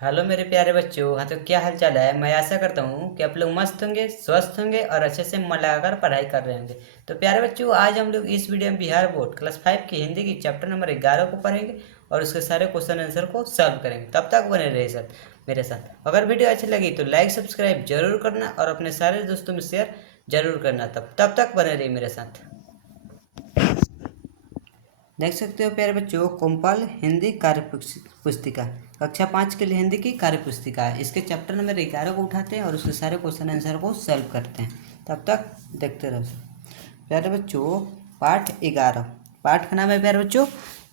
Hello मेरे प्यारे बच्चों। हाँ, तो क्या हाल चाल है। मैं आशा करता हूँ कि आप लोग मस्त होंगे, स्वस्थ होंगे और अच्छे से मन लगाकर पढ़ाई कर रहे होंगे। तो प्यारे बच्चों, आज हम लोग इस वीडियो में बिहार बोर्ड क्लास 5 की हिंदी की चैप्टर नंबर 11 को पढ़ेंगे और उसके सारे क्वेश्चन आंसर को सॉल्व करेंगे। तब तक बने रहे साथ मेरे साथ। अगर वीडियो अच्छी लगी तो लाइक सब्सक्राइब जरूर करना और अपने सारे दोस्तों में शेयर जरूर करना। तब तक बने रहिए मेरे साथ। देख सकते हो प्यारे बच्चों, कोमपाल हिंदी कार्य पुस्तिका कक्षा 5 के लिए हिंदी की कार्य पुस्तिका है। इसके चैप्टर नंबर 11 को उठाते हैं और उसके सारे क्वेश्चन आंसर को सॉल्व करते हैं। तब तक देखते रहो प्यारे बच्चों। पाठ 11, पाठ का नाम है प्यारे बच्चों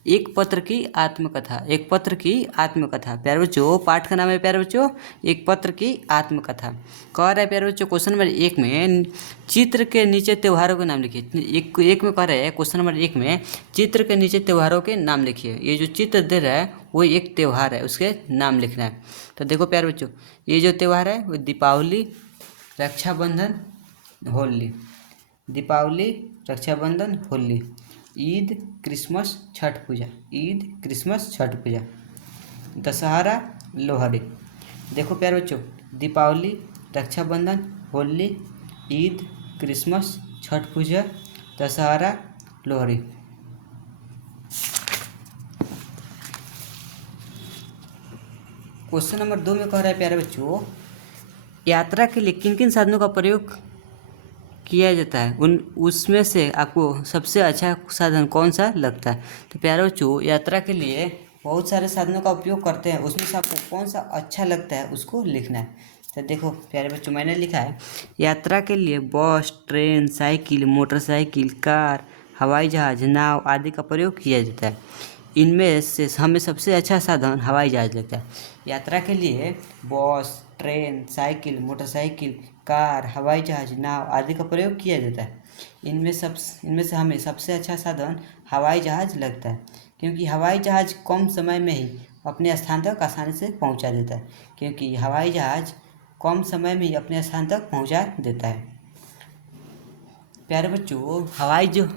एक पत्र की आत्मकथा। एक पत्र की आत्मकथा प्यारे बच्चों, पाठ का नाम है प्यारे बच्चों एक पत्र की आत्मकथा। कह रहा है प्यारे बच्चों क्वेश्चन नंबर 1 में चित्र के नीचे त्योहारों के नाम लिखिए। एक में कह रहे हैं क्वेश्चन नंबर 1 में चित्र के नीचे त्योहारों के नाम लिखिए। ये जो चित्र दे रहा है वो एक त्यौहार है, उसके नाम लिखना है। तो देखो प्यारे बच्चों, ये जो त्यौहार है वो दीपावली, रक्षाबंधन, होली। दीपावली, रक्षाबंधन, होली, ईद, क्रिसमस, छठ पूजा। ईद, क्रिसमस, छठ पूजा, दशहरा, लोहड़ी। देखो प्यारे बच्चों, दीपावली, रक्षाबंधन, होली, ईद, क्रिसमस, छठ पूजा, दशहरा, लोहड़ी। क्वेश्चन नंबर 2 में कह रहा है प्यारे बच्चों यात्रा के लिए किन किन साधनों का प्रयोग किया जाता है, उन उसमें से आपको सबसे अच्छा साधन कौन सा लगता है। तो प्यारे बच्चों, यात्रा के लिए बहुत सारे साधनों का उपयोग करते हैं, उसमें से आपको कौन सा अच्छा लगता है उसको लिखना है। तो देखो प्यारे बच्चों, मैंने लिखा है यात्रा के लिए बस, ट्रेन, साइकिल, मोटरसाइकिल, कार, हवाई जहाज, नाव आदि का प्रयोग किया जाता है। इनमें से हमें सबसे अच्छा साधन हवाई जहाज लगता है। यात्रा के लिए बस, ट्रेन, साइकिल, मोटरसाइकिल, कार, हवाई जहाज, नाव आदि का प्रयोग किया जाता है। इनमें से हमें सबसे अच्छा साधन हवाई जहाज लगता है, क्योंकि हवाई जहाज कम समय में ही अपने स्थान तक आसानी से पहुंचा देता है। क्योंकि हवाई जहाज कम समय में ही अपने स्थान तक पहुंचा देता है। प्यारे बच्चों, हवाई जो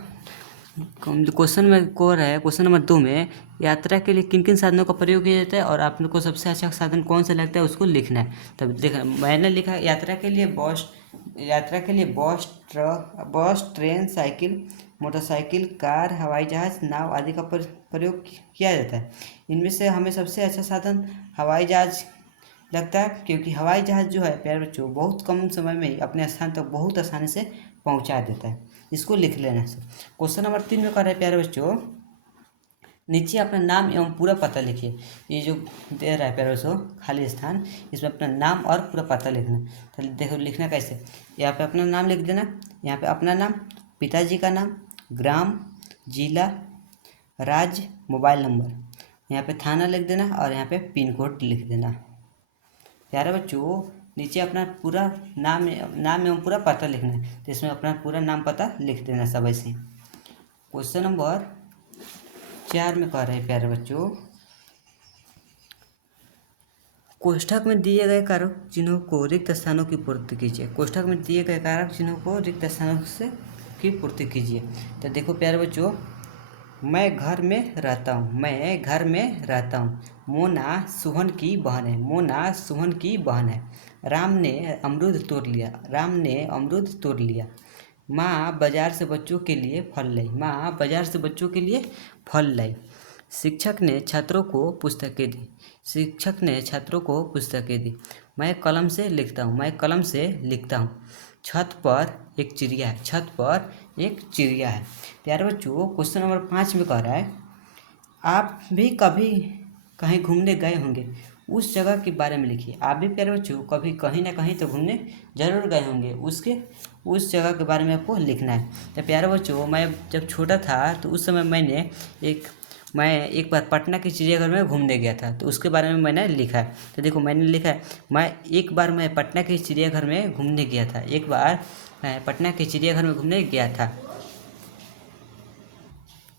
क्वेश्चन में को रहा है क्वेश्चन नंबर 2 में यात्रा के लिए किन किन साधनों का प्रयोग किया जाता है और आप लोग को सबसे अच्छा साधन कौन सा लगता है उसको लिखना है। तब देखना, मैंने लिखा यात्रा के लिए बस, बस, ट्रेन, साइकिल, मोटरसाइकिल, कार, हवाई जहाज, नाव आदि का प्रयोग किया जाता है। इनमें से हमें सबसे अच्छा साधन हवाई जहाज लगता है, क्योंकि हवाई जहाज जो है प्यारे बच्चों बहुत कम समय में ही अपने स्थान तक बहुत आसानी से पहुंचा देता है। इसको लिख लेना है। क्वेश्चन नंबर 3 में कह रहे हैं प्यारे बच्चों नीचे अपना नाम एवं पूरा पता लिखिए। ये जो दे रहा है प्यारे बच्चों खाली स्थान, इसमें अपना नाम और पूरा पता लिखना। तो देखो लिखना कैसे, यहाँ पे अपना नाम लिख देना, यहाँ पे अपना नाम, पिताजी का नाम, ग्राम, जिला, राज्य, मोबाइल नंबर, यहाँ पे थाना लिख देना और यहाँ पे पिन कोड लिख देना। प्यारे बच्चों, नीचे अपना पूरा नाम एवं पूरा पता लिखना है, तो इसमें अपना पूरा नाम पता लिख देना सब ऐसे। क्वेश्चन नंबर 4 में कह रहे हैं प्यारे बच्चों कोष्ठक में दिए गए कारक चिन्हों को रिक्त स्थानों की पूर्ति कीजिए। कोष्ठक में दिए गए कारक चिन्हों को रिक्त स्थानों से की पूर्ति कीजिए। तो देखो प्यारे बच्चों, मैं घर में रहता हूँ, मैं घर में रहता हूँ। मोना सुहन की बहन है, मोना सुहन की बहन है। राम ने अमरूद तोड़ लिया, राम ने अमरूद तोड़ लिया। माँ बाजार से बच्चों के लिए फल लाई, माँ बाजार से बच्चों के लिए फल लाई। शिक्षक ने छात्रों को पुस्तकें दी, शिक्षक ने छात्रों को पुस्तकें दी। मैं कलम से लिखता हूँ, मैं कलम से लिखता हूँ। छत पर एक चिड़िया है, छत पर एक चिड़िया है। प्यारे बच्चों, क्वेश्चन नंबर 5 में कह रहा है आप भी कभी कहीं घूमने गए होंगे, उस जगह के बारे में लिखिए। आप भी प्यारे बच्चों कभी कहीं ना कहीं तो घूमने जरूर गए होंगे, उस जगह के बारे में आपको लिखना है। तो प्यारे बच्चों, मैं जब छोटा था तो उस समय मैं एक बार पटना के चिड़ियाघर में घूमने गया था, तो उसके बारे में मैंने लिखा है। तो देखो मैंने लिखा है मैं पटना के चिड़ियाघर में घूमने गया था, एक बार मैं पटना के चिड़ियाघर में घूमने गया था।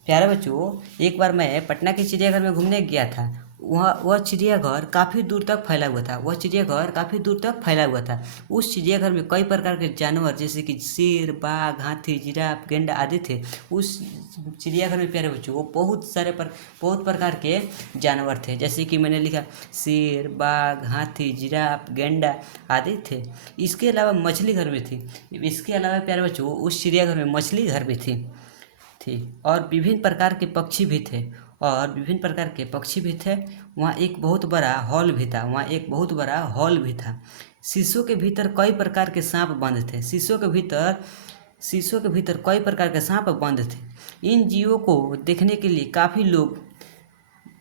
प्यारे बच्चों, एक बार मैं पटना के चिड़ियाघर में घूमने गया था, वह चिड़ियाघर काफ़ी दूर तक फैला हुआ था। वह चिड़ियाघर काफ़ी दूर तक फैला हुआ था। उस चिड़ियाघर में कई प्रकार के जानवर जैसे कि शेर, बाघ, हाथी, जिराफ, गेंडा आदि थे। उस चिड़ियाघर में प्यारे बच्चों बहुत प्रकार के जानवर थे, जैसे कि मैंने लिखा शेर, बाघ, हाथी, जिराफ, गेंडा आदि थे। इसके अलावा मछली घर में थी। इसके अलावा प्यारे बच्चों उस चिड़ियाघर में मछली घर भी थी और विभिन्न प्रकार के पक्षी भी थे। वहाँ एक बहुत बड़ा हॉल भी था। शीशों के भीतर कई प्रकार के सांप बंद थे। शीशों के भीतर कई प्रकार के सांप बंद थे। इन जीवों को देखने के लिए काफ़ी लोग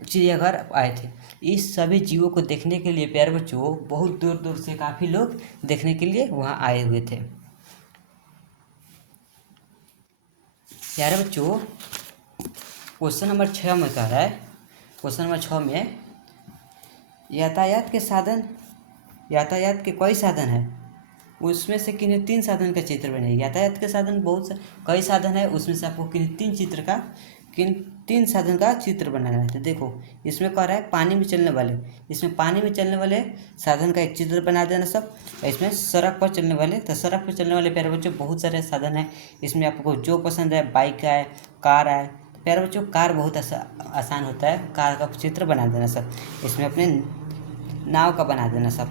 चिड़ियाघर आए थे। इस सभी जीवों को देखने के लिए प्यारे बच्चों बहुत दूर दूर से काफ़ी लोग देखने के लिए वहाँ आए हुए थे। प्यारे बच्चों क्वेश्चन नंबर 6 में कह रहा है, क्वेश्चन नंबर 6 में यातायात के कई साधन हैं, उसमें से किन्हीं 3 साधन का चित्र बनाइए। यातायात के साधन कई साधन है, उसमें से आपको किन 3 साधन का चित्र बनाना है। तो देखो इसमें कह रहा है पानी में चलने वाले साधन का एक चित्र बना देना सब। इसमें सड़क पर चलने वाले प्यारे बच्चों बहुत सारे साधन हैं। इसमें आपको जो पसंद है, बाइक है, कार है। प्यारे बच्चों कार बहुत आसान होता है, कार का चित्र बना देना सब। इसमें अपने नाव का बना देना सब।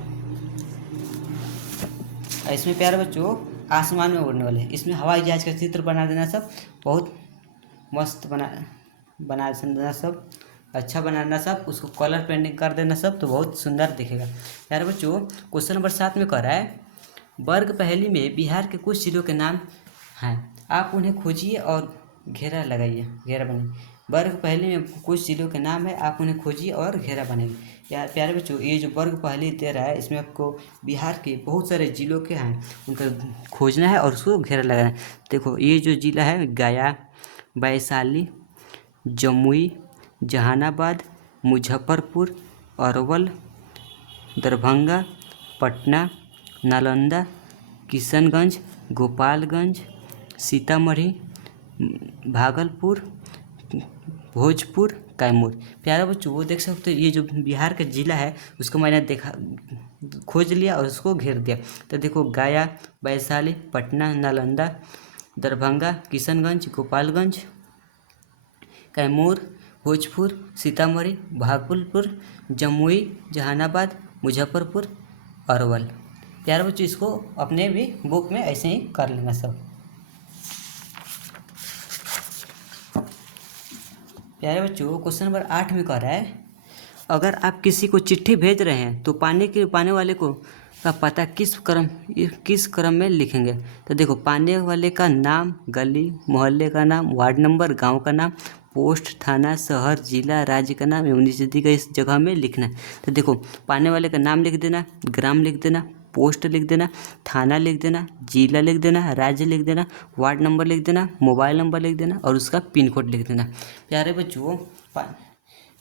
इसमें प्यारे बच्चों आसमान में उड़ने वाले, इसमें हवाई जहाज का चित्र बना देना सब। बहुत मस्त बना देना सब, अच्छा बनाना सब। उसको कलर पेंटिंग कर देना सब, तो बहुत सुंदर दिखेगा। प्यारे बच्चों क्वेश्चन नंबर 7 में कह रहा है वर्ग पहेली में बिहार के कुछ जिलों के नाम हैं, आप उन्हें खोजिए और घेरा बनाइए। वर्ग पहेली में कुछ जिलों के नाम है, आप उन्हें खोजिए और घेरा बनाइए। यार प्यारे बच्चों ये जो वर्ग पहेली दे रहा है, इसमें आपको बिहार के बहुत सारे जिलों के हैं, उनका खोजना है और उसको घेरा लगाना है। देखो ये जो जिला है गया, वैशाली, जमुई, जहानाबाद, मुजफ्फरपुर, अरवल, दरभंगा, पटना, नालंदा, किशनगंज, गोपालगंज, सीतामढ़ी, भागलपुर, भोजपुर, कैमूर। प्यारे बच्चों वो देख सकते हो ये जो बिहार का जिला है उसको मैंने खोज लिया और उसको घेर दिया। तो देखो गया, वैशाली, पटना, नालंदा, दरभंगा, किशनगंज, गोपालगंज, कैमूर, भोजपुर, सीतामढ़ी, भागलपुर, जमुई, जहानाबाद, मुजफ्फरपुर, अरवल। प्यारे बच्चों इसको अपने भी बुक में ऐसे ही कर लेना सब। प्यारे बच्चों क्वेश्चन नंबर 8 में कह रहा है अगर आप किसी को चिट्ठी भेज रहे हैं तो पाने वाले का पता किस क्रम में लिखेंगे। तो देखो पाने वाले का नाम, गली मोहल्ले का नाम, वार्ड नंबर, गांव का नाम, पोस्ट, थाना, शहर, जिला, राज्य का नाम एवं निश्चित का इस जगह में लिखना है। तो देखो पाने वाले का नाम लिख देना, ग्राम लिख देना, पोस्ट लिख देना, थाना लिख देना, जिला लिख देना, राज्य लिख देना, वार्ड नंबर लिख देना, मोबाइल नंबर लिख देना और उसका पिन कोड लिख देना। प्यारे बच्चों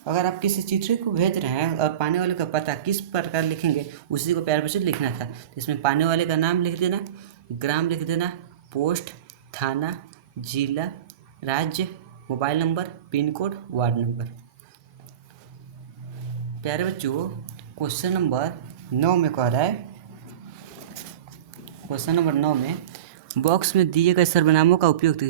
अगर आप किसी चिट्ठी को भेज रहे हैं और पाने वाले का पता किस प्रकार लिखेंगे उसी को प्यारे बच्चों लिखना था। तो इसमें पाने वाले का नाम लिख देना, ग्राम लिख देना, पोस्ट, थाना, जिला, राज्य, mobile number, pin code, ward number. प्यारे बच्चों क्वेश्चन नंबर 9 में कह रहा है, क्वेश्चन नंबर 9 में बॉक्स में दिए गए सर्वनामों का उपयोग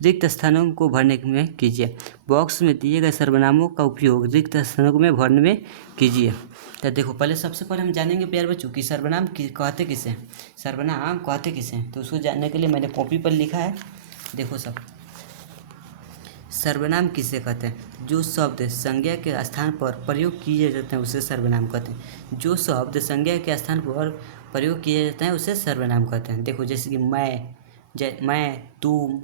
रिक्त स्थानों को भरने में कीजिए। बॉक्स में दिए गए सर्वनामों का उपयोग रिक्त स्थानों में भरने में कीजिए। तो देखो सबसे पहले हम जानेंगे प्यारे बच्चों कि सर्वनाम कहते किसे हैं। सर्वनाम कहते किसे हैं तो उसको जानने के लिए मैंने कॉपी पर लिखा है। देखो सब सर्वनाम किसे कहते हैं, जो शब्द संज्ञा के स्थान पर प्रयोग किए जाते हैं उसे सर्वनाम कहते हैं। जो शब्द संज्ञा के स्थान पर प्रयोग किए जाते हैं उसे सर्वनाम कहते हैं। देखो जैसे कि मैं, तुम,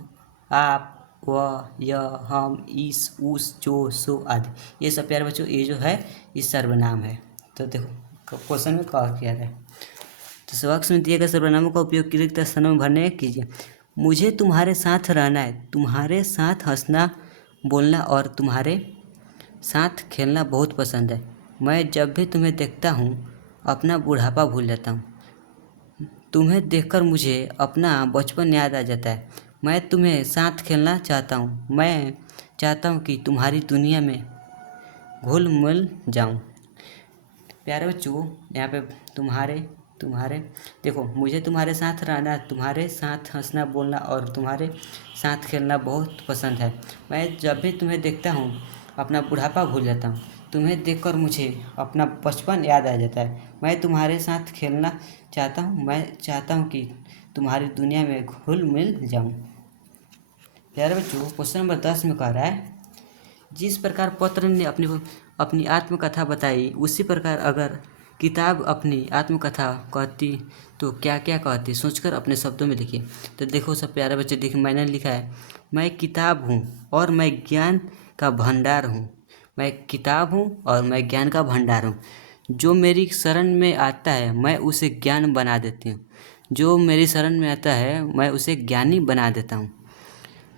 आप, वह, यह, हम, इस, उस, जो, सो आदि, ये सब प्यारे बच्चों ये जो है ये सर्वनाम है। तो देखो क्वेश्चन में कहा गया है तो सबक में दिए गए सर्वनामों का उपयोग रिक्त स्थानों में भरने कीजिए। मुझे तुम्हारे साथ रहना है, तुम्हारे साथ हंसना, बोलना और तुम्हारे साथ खेलना बहुत पसंद है। मैं जब भी तुम्हें देखता हूँ अपना बुढ़ापा भूल जाता हूँ। तुम्हें देखकर मुझे अपना बचपन याद आ जाता है। मैं तुम्हें साथ खेलना चाहता हूँ। मैं चाहता हूँ कि तुम्हारी दुनिया में घुल मिल जाऊँ। प्यारे बच्चों, यहाँ पे तुम्हारे देखो, मुझे तुम्हारे साथ रहना, तुम्हारे साथ हंसना बोलना और तुम्हारे साथ खेलना बहुत पसंद है। मैं जब भी तुम्हें देखता हूँ अपना बुढ़ापा भूल जाता हूँ। तुम्हें देखकर मुझे अपना बचपन याद आ जाता है। मैं तुम्हारे साथ खेलना चाहता हूँ। मैं चाहता हूँ कि तुम्हारी दुनिया में घुल मिल जाऊँ। प्यारे बच्चों, क्वेश्चन नंबर 10 में कह रहा है, जिस प्रकार पत्र ने अपनी आत्मकथा बताई, उसी प्रकार अगर किताब अपनी आत्मकथा कहती तो क्या क्या कहती, सोचकर अपने शब्दों में लिखिए। तो देखो सब प्यारे बच्चे, देखिए मैंने लिखा है, मैं किताब हूँ और मैं ज्ञान का भंडार हूँ। मैं किताब हूँ और मैं ज्ञान का भंडार हूँ। जो मेरी शरण में आता है मैं उसे ज्ञान बना देती हूँ। जो मेरी शरण में आता है मैं उसे ज्ञानी बना देता हूँ।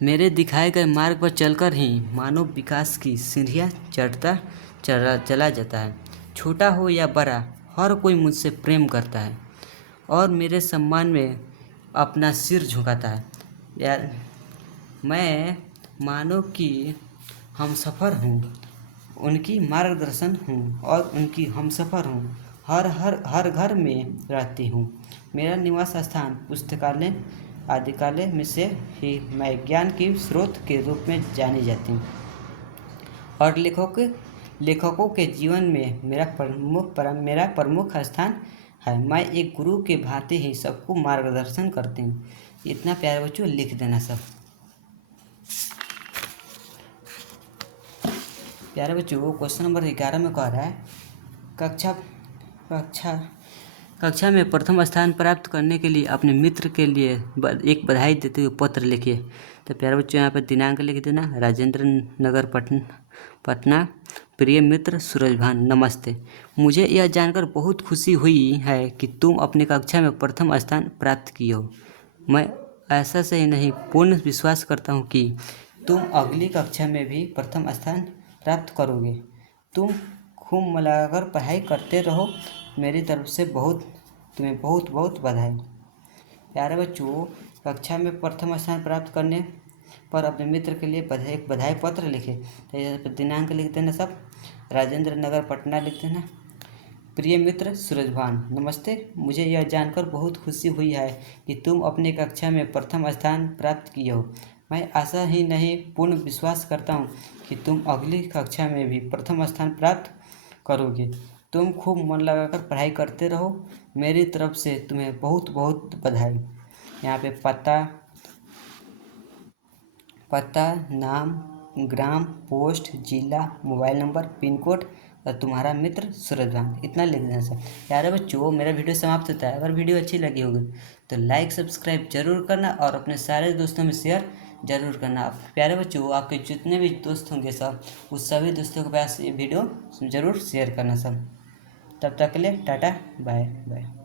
मेरे दिखाए गए मार्ग पर चलकर ही मानव विकास की सीढ़ियाँ चढ़ता चला जाता है। छोटा हो या बड़ा, हर कोई मुझसे प्रेम करता है और मेरे सम्मान में अपना सिर झुकाता है। यार, मैं मानव की हमसफ़र हूँ, उनकी मार्गदर्शन हूँ और उनकी हमसफ़र हूँ। हर घर में रहती हूँ। मेरा निवास स्थान पुस्तकालय आदिकालय में से ही मैं ज्ञान की स्रोत के रूप में जानी जाती हूँ और लेखकों के जीवन में मेरा प्रमुख स्थान है। मैं एक गुरु के भांति ही सबको मार्गदर्शन करती हूँ। इतना प्यारे बच्चों लिख देना सब। प्यारे बच्चों, क्वेश्चन नंबर 11 में कह रहा है, कक्षा में प्रथम स्थान प्राप्त करने के लिए अपने मित्र के लिए एक बधाई देते हुए पत्र लिखिए। तो प्यारे बच्चों, यहाँ पर दिनांक लिख देना, राजेंद्र नगर पटना। प्रिय मित्र सूरजभान, नमस्ते। मुझे यह जानकर बहुत खुशी हुई है कि तुम अपनी कक्षा में प्रथम स्थान प्राप्त किए हो। मैं ऐसा से ही नहीं, पूर्ण विश्वास करता हूँ कि तुम अगली कक्षा में भी प्रथम स्थान प्राप्त करोगे। तुम खूब मन लगाकर पढ़ाई करते रहो। मेरी तरफ से तुम्हें बहुत बहुत बधाई। प्यारे बच्चों, कक्षा में प्रथम स्थान प्राप्त करने पर अपने मित्र के लिए एक बधाई पत्र लिखे। तो दिनांक लिख देना सब, राजेंद्र नगर पटना लिख देना। प्रिय मित्र सूरजभान, नमस्ते। मुझे यह जानकर बहुत खुशी हुई है कि तुम अपनी कक्षा में प्रथम स्थान प्राप्त किए हो। मैं आशा ही नहीं, पूर्ण विश्वास करता हूँ कि तुम अगली कक्षा में भी प्रथम स्थान प्राप्त करोगे। तुम खूब मन लगाकर पढ़ाई करते रहो। मेरी तरफ से तुम्हें बहुत बहुत बधाई। यहाँ पे पता, नाम, ग्राम, पोस्ट, जिला, मोबाइल नंबर, पिन कोड और तुम्हारा मित्र सूरजभान, इतना लिख देना सर। प्यारे बच्चों, मेरा वीडियो समाप्त होता है। अगर वीडियो अच्छी लगी होगी तो लाइक सब्सक्राइब जरूर करना और अपने सारे दोस्तों में शेयर जरूर करना। प्यारे बच्चों, आपके जितने भी दोस्त होंगे सब, उस सभी दोस्तों के पास ये वीडियो जरूर शेयर करना सब। तब तक के लिए टाटा बाय बाय।